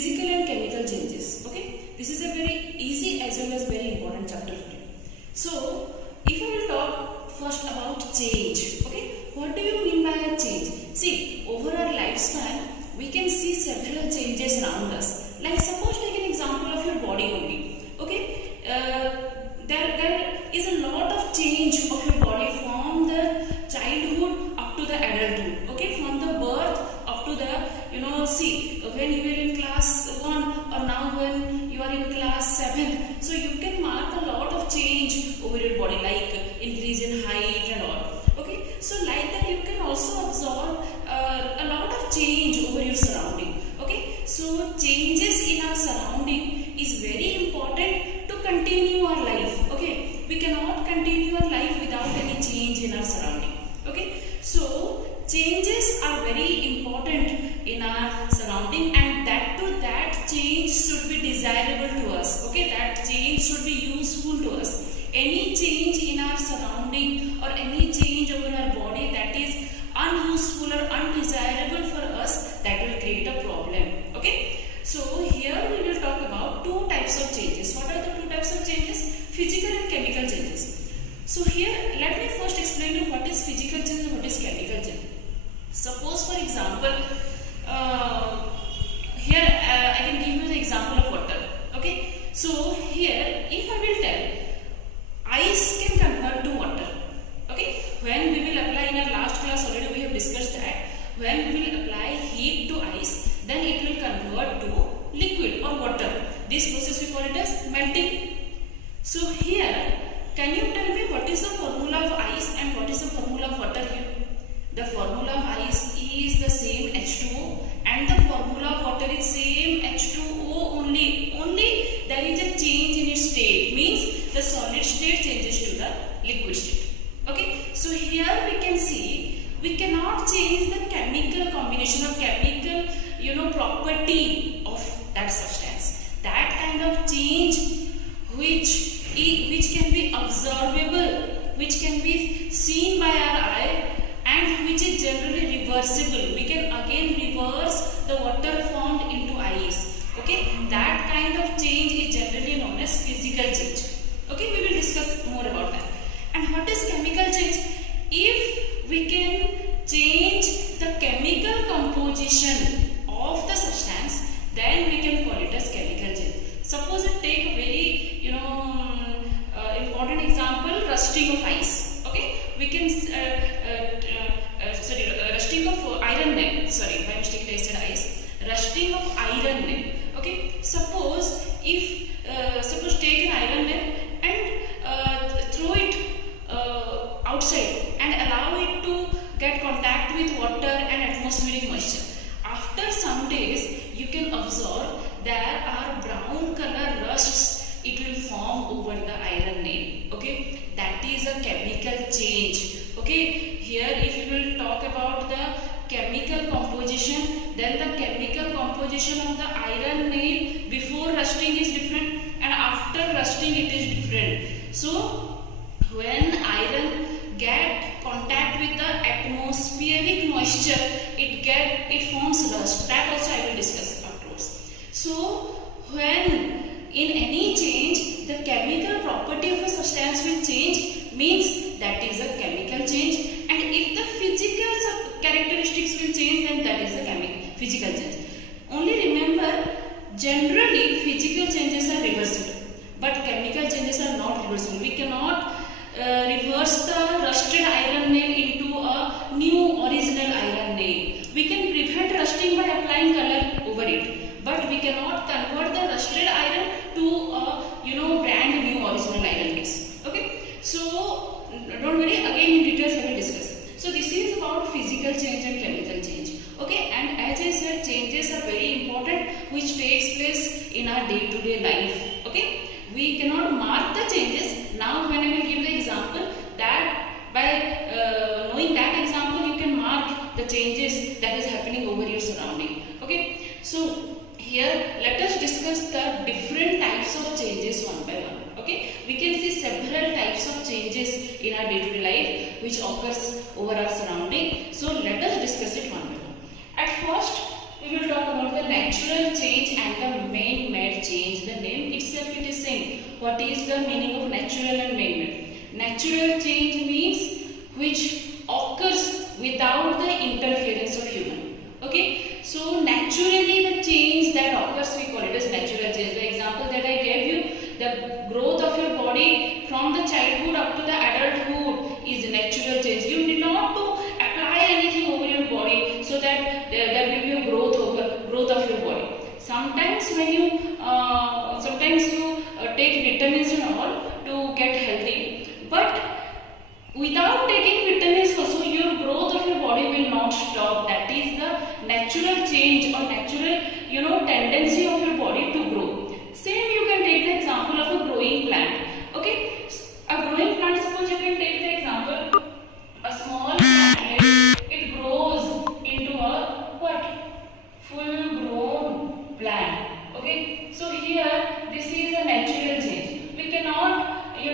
physical and chemical changes. Okay, this is a very easy as well as very important chapter for you. So if I will talk first about change, okay, what do you mean by a change? See, over our lifespan we can see several changes around us. Like suppose take an example of your body only. Okay, there is a lot of change of your body from the childhood up to the adulthood. Okay, from the birth up to the, see, when you were in class 1 or now when you are in class 7, so you can mark a lot of change over your body, like increase in height and all. Okay, so like that you can also absorb a lot of change over your surrounding. Okay, so changes in our surrounding is very important to continue our life. Okay, we cannot continue our life without any change in our surrounding. Okay, so changes are very important in our surrounding, and that change should be desirable to us. Okay, that change should be useful to us. Any change in our surrounding or any change over our body that is unuseful or undesirable for us, that will create a problem. Okay, so here we will talk about two types of changes. What are the two types of changes? Physical and chemical changes. So here let me first explain you what is physical change and what is chemical change. Suppose for example, here I can give you the example of water. Okay, so here if I will tell ice can convert to water. Okay, when we will apply, in our last class already we have discussed that when we will apply heat to ice, then it will convert to liquid or water. This process we call it as melting. So here, can you tell me what is the formula of ice and what is the formula of water here? The formula of ice is the same H2O and the formula of water is same H2O only. Only there is a change in its state, means the solid state changes to the liquid state. Okay, so here we can see we cannot change the chemical combination or chemical property of that substance. That kind of change which can be observable, which can be seen by our eye, and which is generally reversible. We can again reverse the water formed into ice. Okay, that kind of change is generally known as physical change. Okay, we will discuss more about that. And what is chemical change? If we can change the chemical composition of the substance, then we can call it as chemical change. Suppose we take a very important example, rusting of ice. Okay, we can rusting of iron nail. Sorry, by mistake I said ice. Rusting of iron nail. Okay, suppose if take an iron nail and throw it outside and allow it to get contact with water and atmospheric moisture. After some days, you can observe there are brown color rusts. It will form over the iron nail. Okay, that is a chemical change. Okay, here if you will talk about the chemical composition, then the chemical composition of the iron nail before rusting is different and after rusting it is different. So when iron get contact with the atmospheric moisture, it forms rust. That also I will discuss afterwards. So when in any change the chemical property of a substance will change, means that is a chemical change, and if the physical characteristics will change, then that is a physical change. Only remember, generally physical changes are reversible, but chemical changes are not reversible. We cannot reverse the rusted iron nail into a new original iron nail. We can prevent rusting by applying color over it, but we cannot convert the rusted iron to a brand new original iron base. Okay, so don't worry, again in details I will discuss. So this is about physical change and chemical change. Okay, and as I said, changes are very important which takes place in our day-to-day life. Okay, we cannot mark the changes. Now when I will give the example, that by knowing that example you can mark the changes that is happening over your surrounding. Okay, so here let us discuss the different types of changes one by one. Okay, we can see several types of changes in our day-to-day life which occurs over our surrounding. So let us discuss it one by one. At first we will talk about the natural change and man-made change. The name itself it is saying what is the meaning of natural and man-made. Natural change means which occurs without the interference of human. Okay, so naturally the change that occurs we call it as natural change. The example that I gave you, the growth of your body from the childhood up to the adulthood is natural change. You need not to apply anything over your body so that there will be a growth of your body. Sometimes when you take vitamins and all to get healthy, but without taking vitamins also your growth of your body will not stop. That is the natural change or natural tendency of your body to grow. Same you can take the example of a growing plant. Okay, a growing plant, suppose you can take the example, a small plant, it grows into a what? Full grown plant. Okay, so here this is a natural change. We cannot, we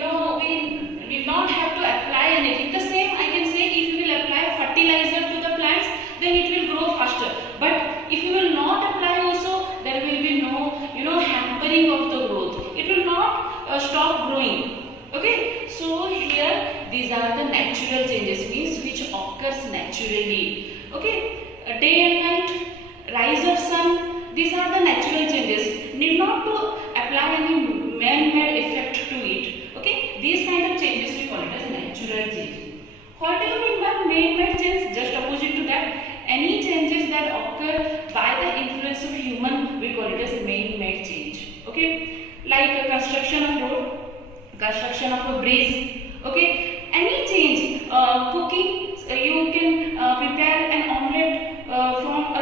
did not have to apply anything. The same I can say, if you will apply fertilizer to the plants, then it will grow faster. But if you will not apply also, there will be no hampering of the growth. It will not stop growing. Okay, so here these are the natural changes, means which occurs naturally. Okay, day and night, rise of sun, these are the natural changes. Need not to apply any man-made effect to it. Okay, these kind of changes we call it as natural change. What do you mean by man-made change? Just opposite to that, any changes that occur by the influence of human, we call it as man-made change. Okay, like a construction of road, construction of a bridge. Okay, any change, cooking, you can prepare an omelette from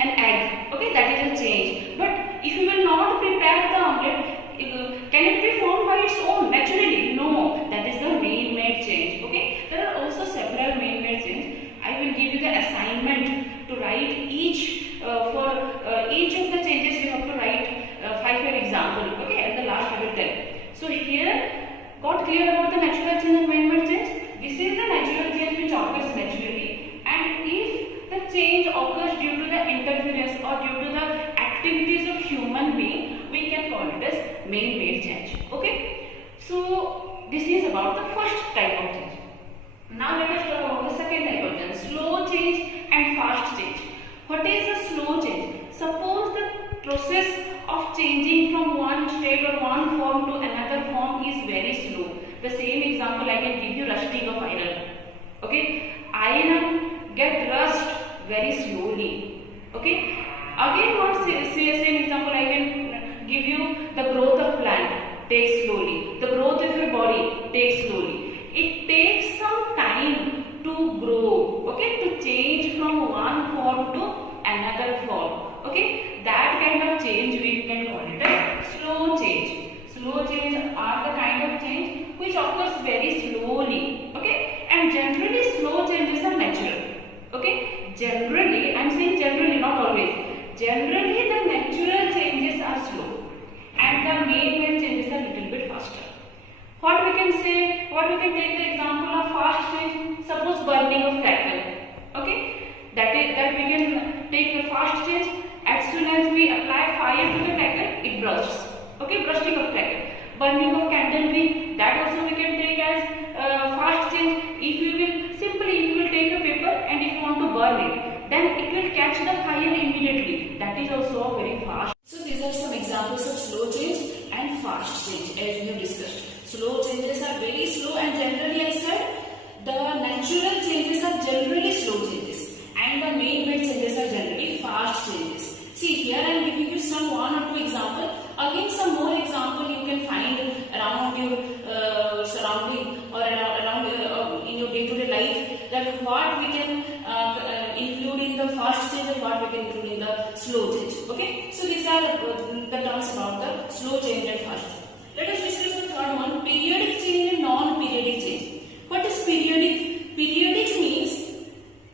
an egg. Okay, that is a change. But if you will not prepare the omelette, can it be formed by its own naturally? No, that is the man-made change. Okay, there are also several man-made changes. I will give you the assignment to write each for each of the changes. You have to write 5 example. Okay, at the last I will tell. So here, got clear about the natural change and man-made change. This is the natural change which occurs naturally, and if the change occurs due to the interference or due to the activities of human being, we can call it as man-made change. Okay, so this is about the first type of change. Now let us talk about the second type of change, slow change and fast change. What is a slow change? Suppose the process of changing from one state or one form to another form is very slow. The same example I can give you, rusting of iron. Okay, iron get rust very slowly. Okay, again what same example I can give you, the growth of plant takes slowly, the growth of your body takes slowly. It takes some time to grow, okay, to change from one form to another form. Okay, that kind of change we can call it as slow change. Slow change are the kind of change which occurs very slowly. Okay, and generally slow changes are natural. Okay, generally, I am saying generally, not always. Generally the natural changes are slow and the man-made changes are little bit faster. What we can say, what we can take the example of fast change, suppose burning of cracker. Okay, that we can take the fast change. As soon as we apply fire to the cracker, it bursts. Okay, bursting of cracker. Burning of candle wick, that also we can take as fast change. If you will take a paper and if you want to burn it, then it will catch the fire immediately. That is also very fast. So these are some examples of slow change and fast change as we have discussed. Slow changes are very slow, and generally I said the natural changes are generally slow changes and the man-made changes are generally fast changes. See, here I am giving you some one or two examples. Again, some more example you can find around your surrounding or around in your day-to-day life, that what we can include in the fast change and what we can include in the slow change. Okay, so these are the terms about the slow change and fast change. Let us discuss the third one, periodic change and non-periodic change. What is periodic? Periodic means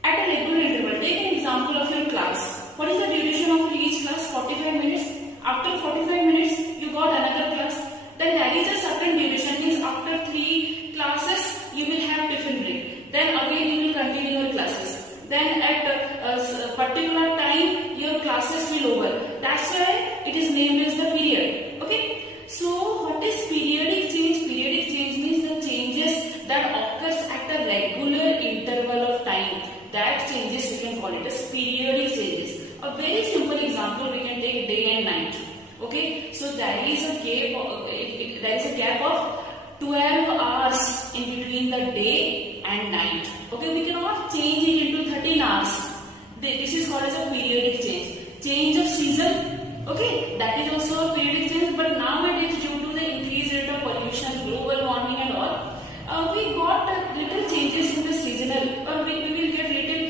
at a regular interval. Take an example of your class. What is the duration of each class? 45 minutes. After 45 minutes, you got another class. Then there is a certain duration, means after 3 classes, you will have tiffin break. Then again you will continue your classes. Then at a particular time, your classes will over. That's why it 12 hours in between the day and night. Okay, we cannot change it into 13 hours. This is called as a periodic change. Change of season, okay, that is also a periodic change. But nowadays, due to the increased rate of pollution, global warming and all, we got little changes in the seasonal, or we will get little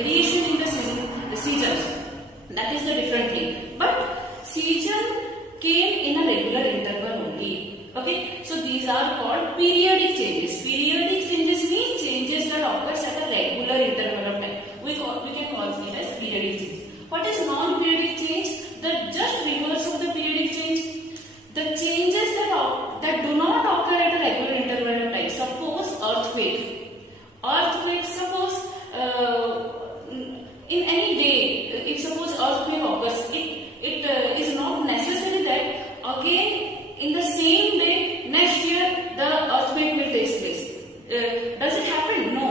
variation in the seasons. That is the different thing. But season came in a regular interval only. Okay, so these are called periodic changes. Periodic changes mean changes that occurs at a regular interval of time. We can call it as periodic change. What is non-periodic change? The just reverse of the periodic change. The changes that do not occur at a regular interval of time. Suppose earthquake. Suppose in any day, if suppose earthquake occurs, it is not necessary that again in the same day next year the earthquake will take place. Does it happen? No,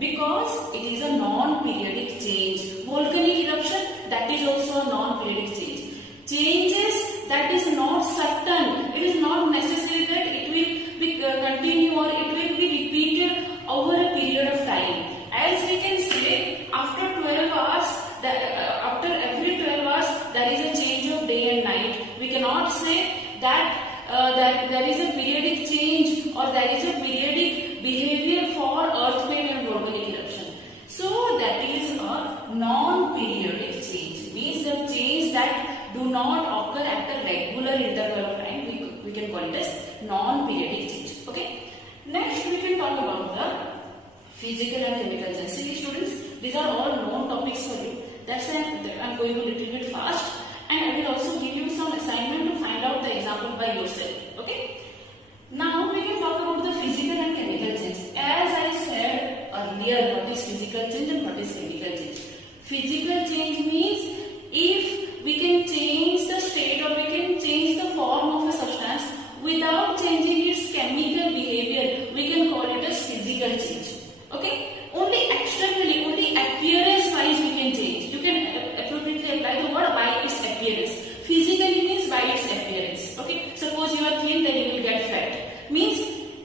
because it is a non-periodic change. Volcanic eruption, that is also a non-periodic change. Changes that is not certain. It is not necessary that it will be continue or it will be repeated over a period of time. As we can say, after 12 hours, after every 12 hours, there is a change of day and night. We cannot say that there is a periodic change or there is a periodic behavior for earthquake and volcanic eruption. So that is a non-periodic change. Means the change that do not occur at a regular interval of time. We can call it as non-periodic change. Okay. Next we can talk about the physical and chemical change. See students, these are all known topics for you. That's why I am going a little bit fast, and I will also give you some assignment to find out the example by yourself. Okay. Now we can talk about the physical and chemical change. As I said earlier, what is physical change and what is chemical change? Physical change means if we can change the state or we can change the form of a substance without changing its chemical behavior, we can call it as physical change. Okay, only externally, only appearance wise we can change. You can appropriately apply the word by its appearance. Physically means by its appearance. Okay, suppose you are thin, then you will get fat. Means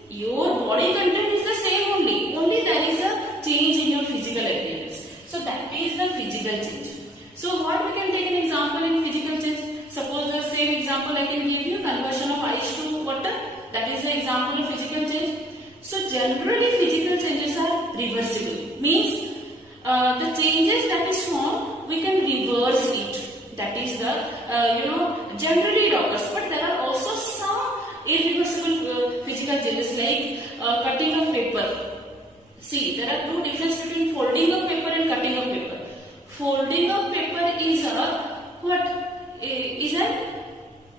your body content is the same only there is a change in your physical appearance. So that is the physical change. So what we can take an example in physical change? Suppose the same example I can give you, conversion of ice to water. That is the example of physical change. So generally physical changes are reversible. Means the changes that is formed, we can reverse it. That is the generally it occurs. But there are also some irreversible physical changes like cutting of paper. See, there are two differences between folding of paper and cutting of paper. Folding of paper is a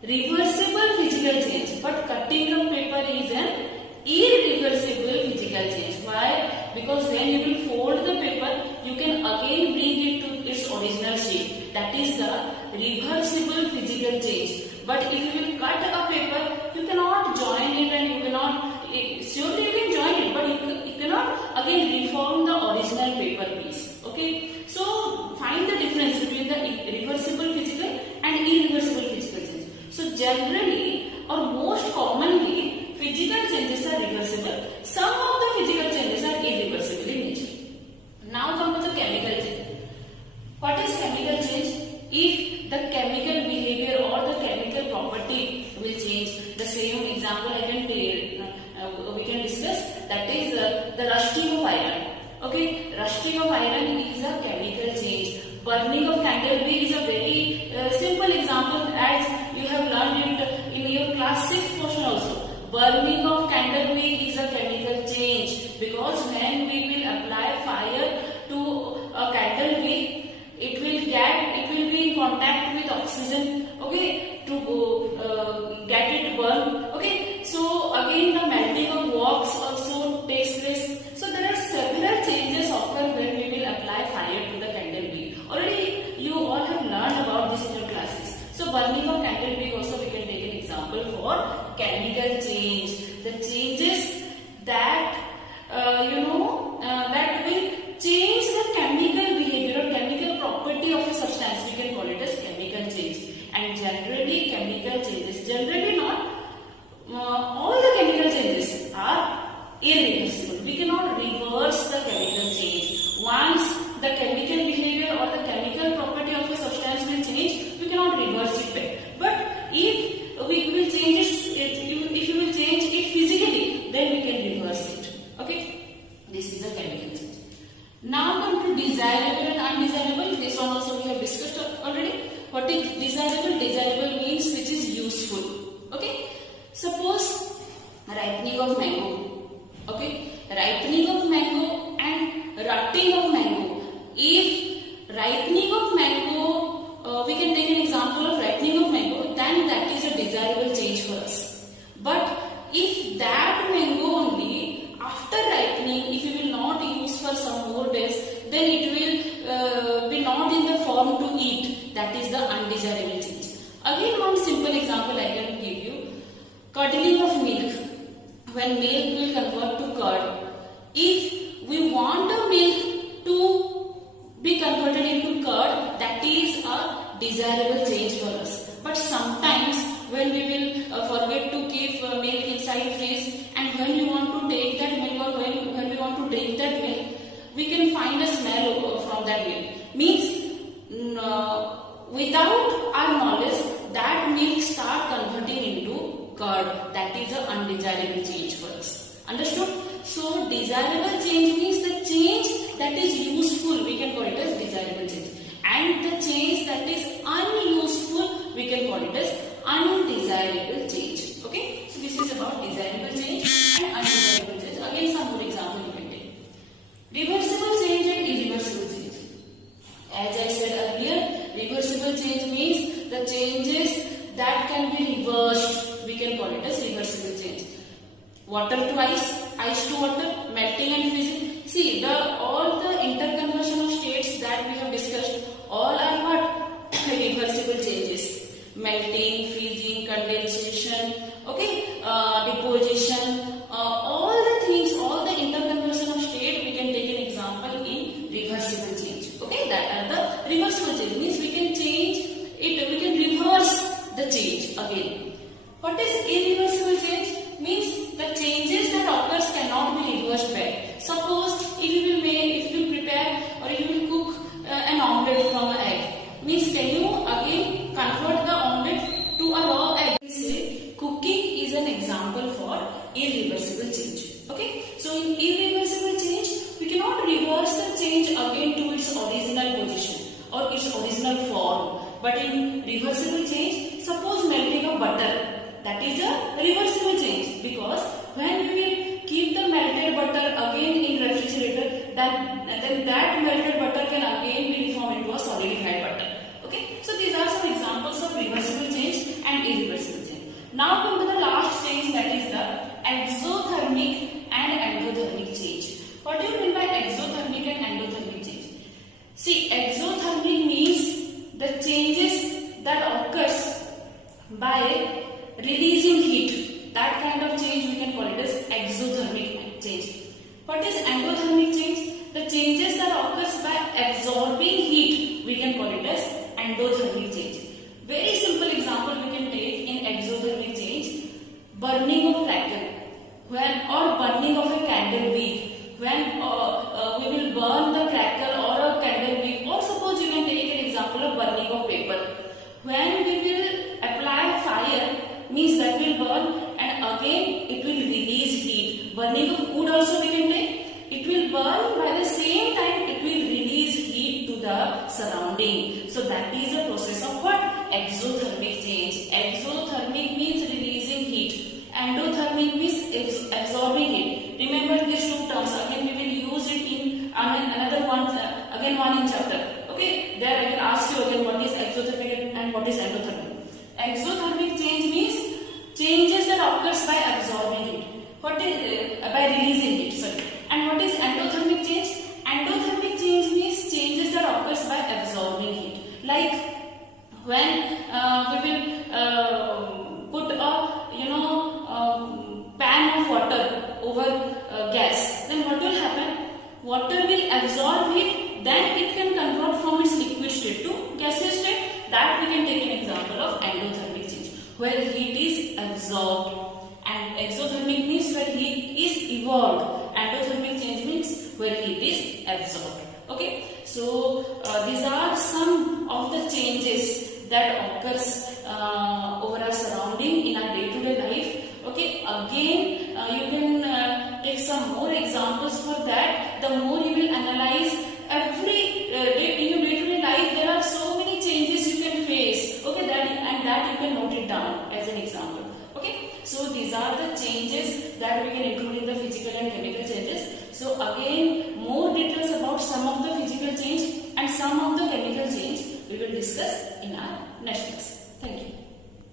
reversible physical change, but cutting of paper is an irreversible physical change. Why? Because when you will fold the paper, you can again bring it to its original shape. That is the reversible physical change. But if you will cut a paper, you cannot join it and you cannot, surely you can join it, but you cannot again reform the original paper piece. Okay, so find the difference between the reversible physical and irreversible physical change. So generally or most commonly physical changes are reversible. Some of the physical changes are irreversible in nature. Now come to the chemical change. What is chemical change? If the chemical behavior or the chemical property will change, the same example I can we can discuss, that is the rusting of iron. Okay, rusting of iron is a chemical change. Burning of candle wick is a very simple example, as you have learned it in your class 6 portion also. Burning of candle wick is a chemical change, because when we will apply fire to a candle wick, it will be in contact with oxygen, okay, to get it burned. Okay, so again the melting of wax also takes place. So there are several changes occur when we will apply fire to the candle wick. Already you all have learned about this in your classes. So burning of candle wick also we can take an example for chemical change. The changes that that will change the chemical behavior or chemical property of a substance, we can call it as chemical change. And generally chemical changes, generally not all the chemical changes irreversible. We cannot reverse the chemical change. Once the chemical behavior or the chemical property of a substance will change, we cannot reverse it back. But if we will change it, if you will change it physically, then we can reverse it. Okay, this is a chemical change. Now come to desirable and undesirable. This one also we have discussed already. What is desirable? Desirable means which is useful. Okay, suppose ripening of mango. Okay, ripening of mango and rotting of mango. If ripening of mango, we can take an example of ripening of mango, then that is a desirable change for us. But if that mango only after ripening, if you will not use for some more days, then it will be not in the form to eat. That is the undesirable change. Again, one simple example I can give you: curdling of milk. When milk will convert to curd, if we want the milk to be converted into curd, that is a desirable change for us. But sometimes when we will forget to keep milk inside fridge, and when we want to take that milk or when we want to drink that milk, we can find a smell from that milk. Means without our knowledge, that milk start converting into curd. That is an undesirable change for us. Understood? So desirable change means the change that is useful, we can call it as desirable change, and the change that is unuseful, we can call it as undesirable change. Okay, so this is about desirable change and undesirable change. Again, some more example you can take: reversible change and irreversible change. As I said earlier, reversible change means the changes that can be reversed. We can call it as reversible change. Water to ice, ice to water, melting and freezing. See, all the interconversion of states that we have discussed, all are what? Reversible changes. Melting, freezing, condensation, okay, deposition, all the things, all the interconversion of state, we can take an example in reversible change. Okay, that are the reversible change. Means we can change it, we can reverse the change again. What is irreversible change? Means the changes that occurs cannot be reversed back. Suppose if you prepare or if you will cook an omelette from an egg, means can you again convert the omelette to a raw egg? We say cooking is an example for irreversible change. Okay, so in irreversible change, we cannot reverse the change again to its original position or its original form. But in reversible change, suppose melting of butter. That is a reversible change, because when we will keep the melted butter again in refrigerator, then that melted butter can again be reformed into a solidified butter. Okay, so these are some examples of reversible change and irreversible change. Now come to the last change, that is the exothermic and endothermic change. What do you mean by exothermic and endothermic change? See, exothermic means the changes that occurs by releasing heat. That kind of change we can call it as exothermic change. What is endothermic change? The changes that occurs by absorbing heat, we can call it as endothermic change. Very simple example we can take in exothermic change: burning of cracker, or burning of a candle wick. When we will burn the cracker or a candle wick, or suppose you can take an example of burning of paper. When we will apply fire, means that will burn and again it will release heat. Burning of wood also we can take. It will burn, by the same time it will release heat to the surrounding. So that is the process of what? Exothermic change. Exothermic means releasing heat. Endothermic means absorbing heat. Remember these two terms. Again we will use it in another one, again one in chapter. Okay, there I can ask you again what is exothermic and what is endothermic. Exothermic change means changes that occurs by absorbing heat. What is by releasing heat? Sorry. And what is endothermic change? Endothermic change means changes that occurs by absorbing heat. Like when we will put a pan of water over gas, then what will happen? Water will absorb heat, then it can convert from its liquid state to gaseous state. That we can take an example of endothermic change, where heat is absorbed, and exothermic means where heat is evolved. Endothermic change means when it is absorbed. Okay, so these are some of the changes that occurs over our surrounding in our day-to-day life. Okay, again you can take some more examples for that. The more you will analyze every day in your day-to-day life, there are so many changes you can face. Okay, that you can note it down as an example. Okay, so these are the changes that we can include in the physical and chemical changes. So again, more details about some of the physical change and some of the chemical change we will discuss in our next class.